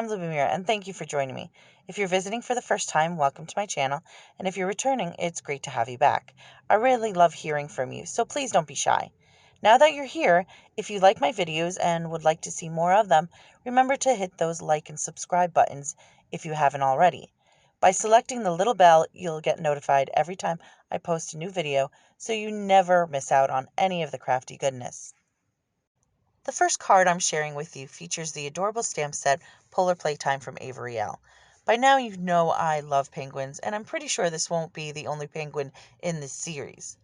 I'm Lubomira, and thank you for joining me. If you're visiting for the first time, welcome to my channel, and if you're returning, it's great to have you back. I really love hearing from you, so please don't be shy. Now that you're here, if you like my videos and would like to see more of them, remember to hit those like and subscribe buttons if you haven't already. By selecting the little bell, you'll get notified every time I post a new video, so you never miss out on any of the crafty goodness. The first card I'm sharing with you features the adorable stamp set Polar Playtime from Avery Elle. By now you know I love penguins, and I'm pretty sure this won't be the only penguin in this series.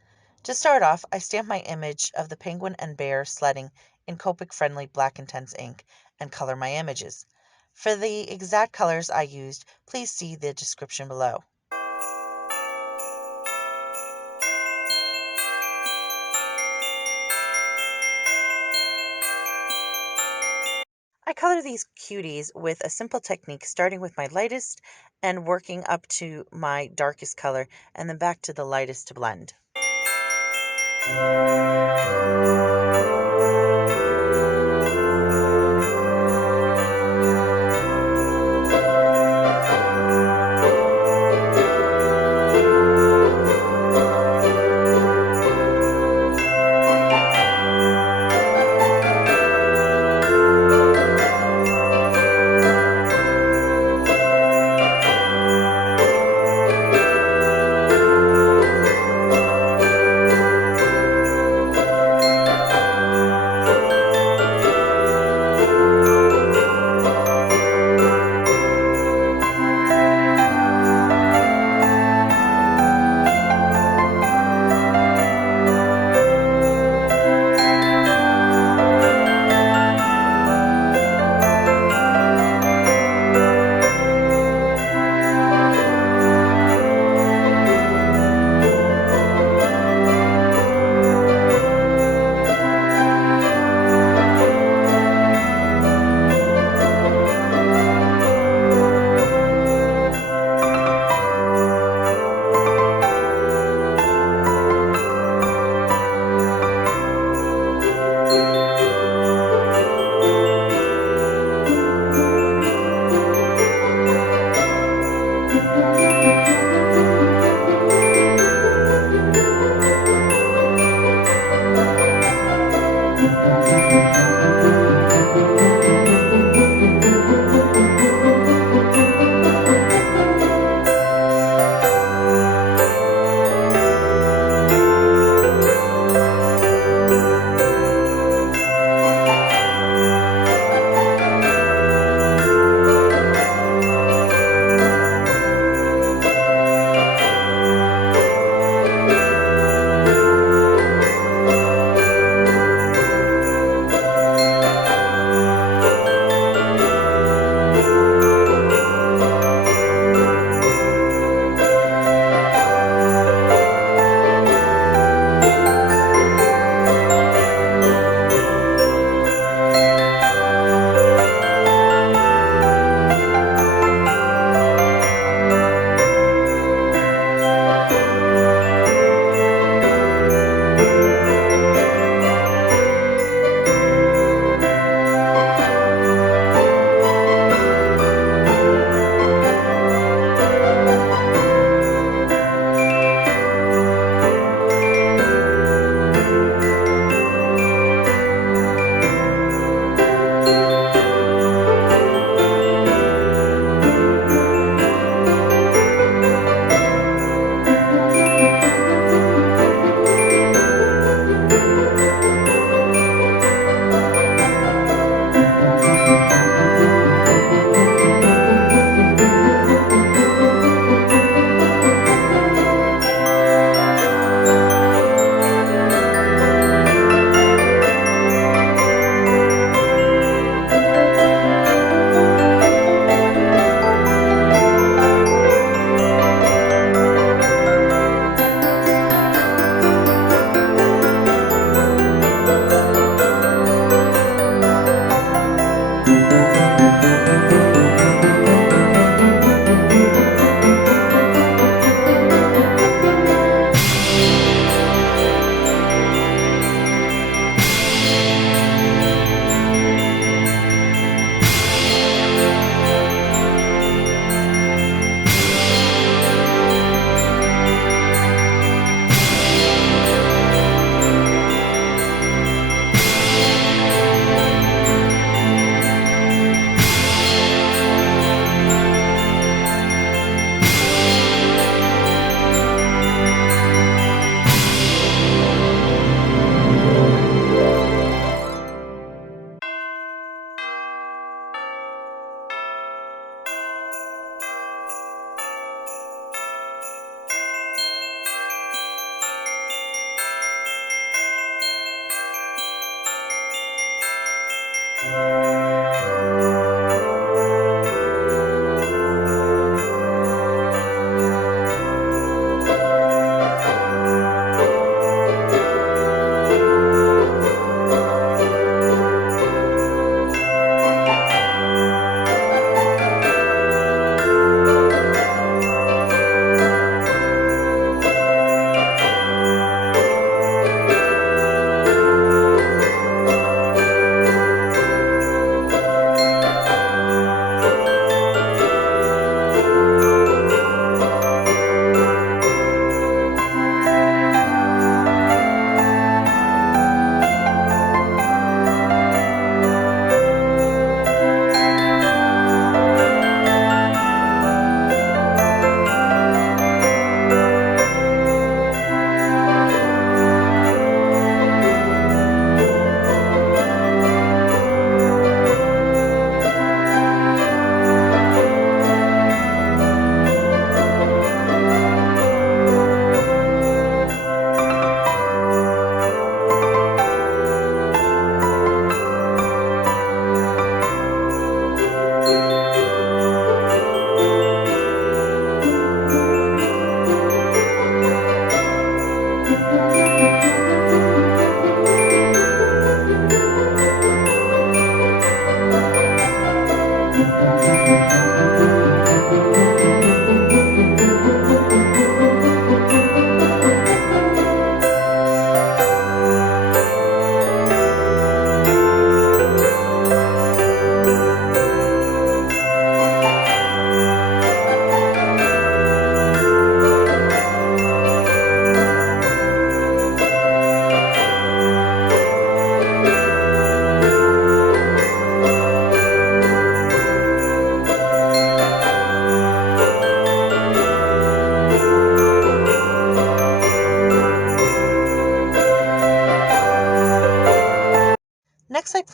To start off, I stamped my image of the penguin and bear sledding in Copic-friendly Black Intense ink and color my images. For the exact colors I used, please see the description below. I color these cuties with a simple technique, starting with my lightest and working up to my darkest color, and then back to the lightest to blend.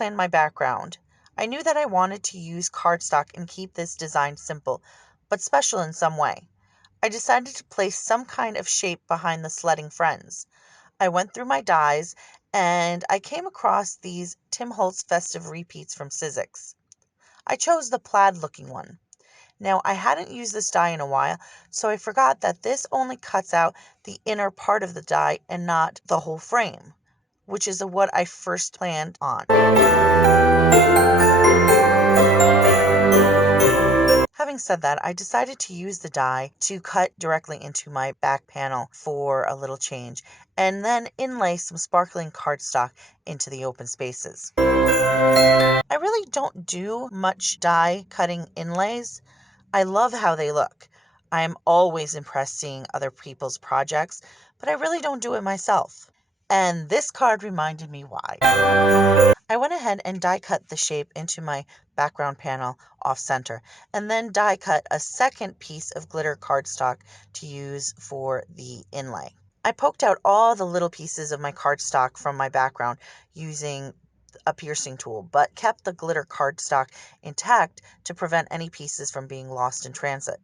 planned my background, I knew that I wanted to use cardstock and keep this design simple, but special in some way. I decided to place some kind of shape behind the sledding friends. I went through my dies and I came across these Tim Holtz festive repeats from Sizzix. I chose the plaid looking one. Now, I hadn't used this die in a while, so I forgot that this only cuts out the inner part of the die and not the whole frame, which is what I first planned on. Having said that, I decided to use the die to cut directly into my back panel for a little change, and then inlay some sparkling cardstock into the open spaces. I really don't do much die cutting inlays. I love how they look. I am always impressed seeing other people's projects, but I really don't do it myself. And this card reminded me why. I went ahead and die cut the shape into my background panel off center, and then die cut a second piece of glitter cardstock to use for the inlay. I poked out all the little pieces of my cardstock from my background using a piercing tool, but kept the glitter cardstock intact to prevent any pieces from being lost in transit.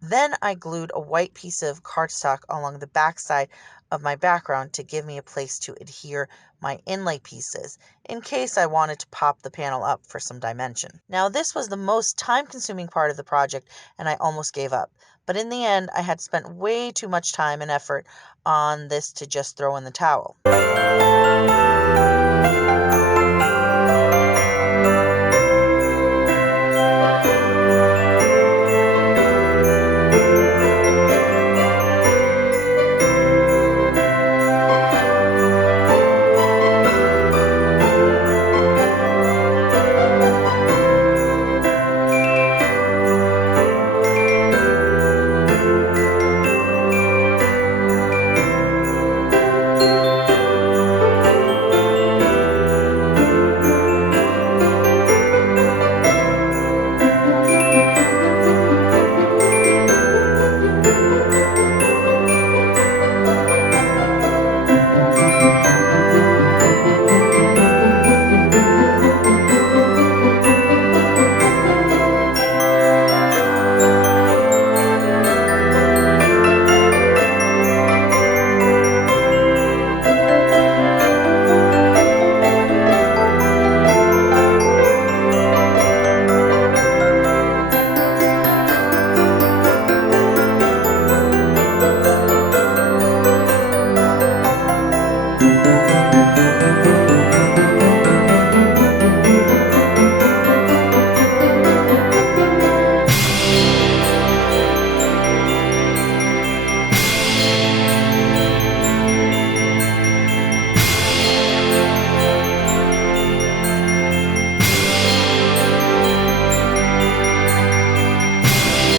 Then I glued a white piece of cardstock along the back side of my background to give me a place to adhere my inlay pieces in case I wanted to pop the panel up for some dimension. Now, this was the most time-consuming part of the project and I almost gave up. But in the end, I had spent way too much time and effort on this to just throw in the towel.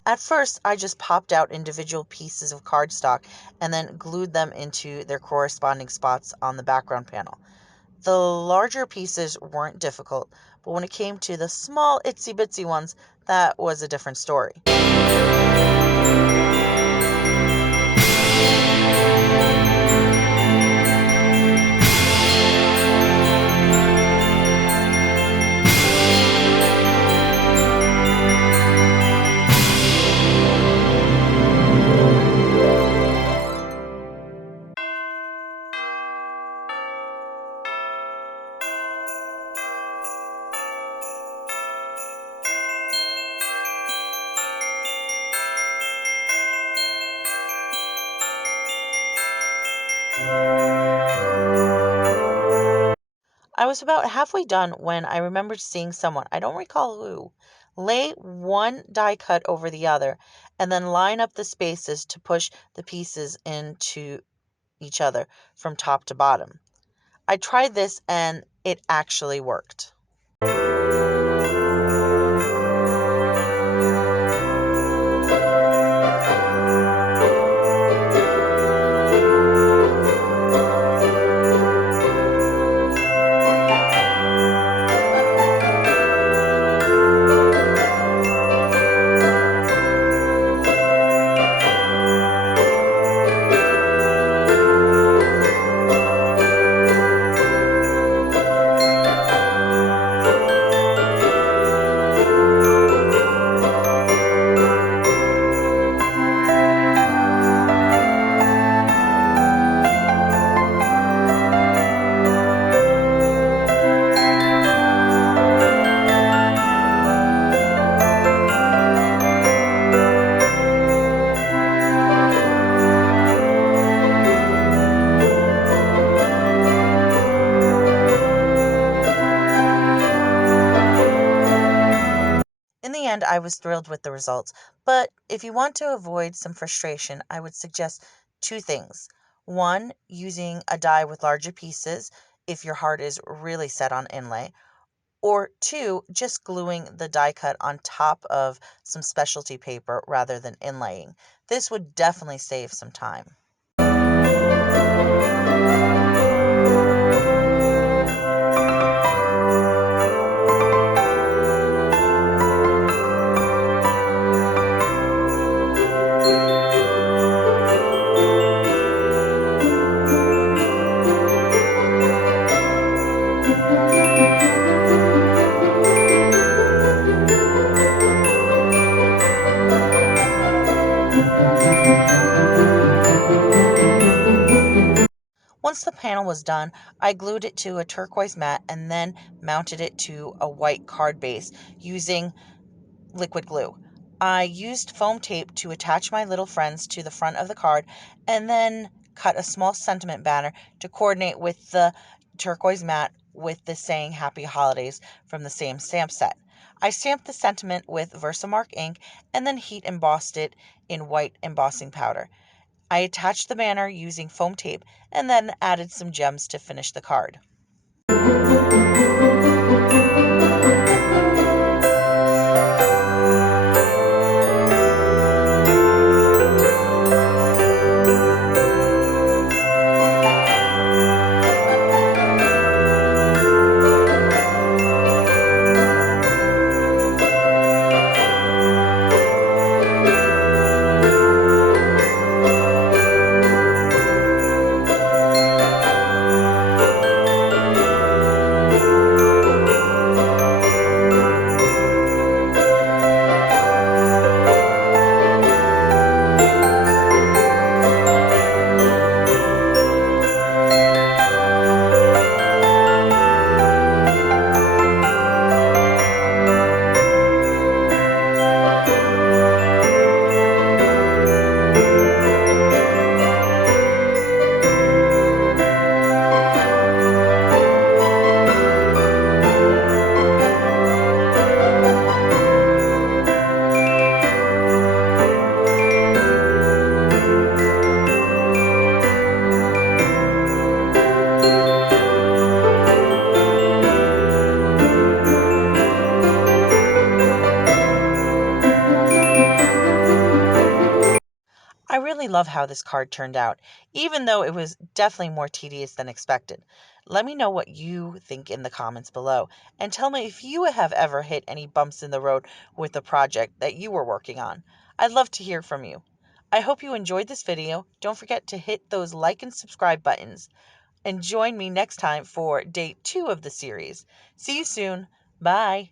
At first, I just popped out individual pieces of cardstock and then glued them into their corresponding spots on the background panel. The larger pieces weren't difficult, but when it came to the small itsy bitsy ones, that was a different story. I was about halfway done when I remembered seeing someone, I don't recall who, lay one die cut over the other and then line up the spaces to push the pieces into each other from top to bottom. I tried this and it actually worked. I was thrilled with the results. But if you want to avoid some frustration, I would suggest two things. One, using a die with larger pieces if your heart is really set on inlay. Or two, just gluing the die cut on top of some specialty paper rather than inlaying. This would definitely save some time. Once the panel was done, I glued it to a turquoise mat and then mounted it to a white card base using liquid glue. I used foam tape to attach my little friends to the front of the card and then cut a small sentiment banner to coordinate with the turquoise mat with the saying Happy Holidays from the same stamp set. I stamped the sentiment with Versamark ink and then heat embossed it in white embossing powder. I attached the banner using foam tape and then added some gems to finish the card. I really love how this card turned out, even though it was definitely more tedious than expected. Let me know what you think in the comments below, and tell me if you have ever hit any bumps in the road with a project that you were working on. I'd love to hear from you. I hope you enjoyed this video. Don't forget to hit those like and subscribe buttons, and join me next time for day 2 of the series. See you soon. Bye.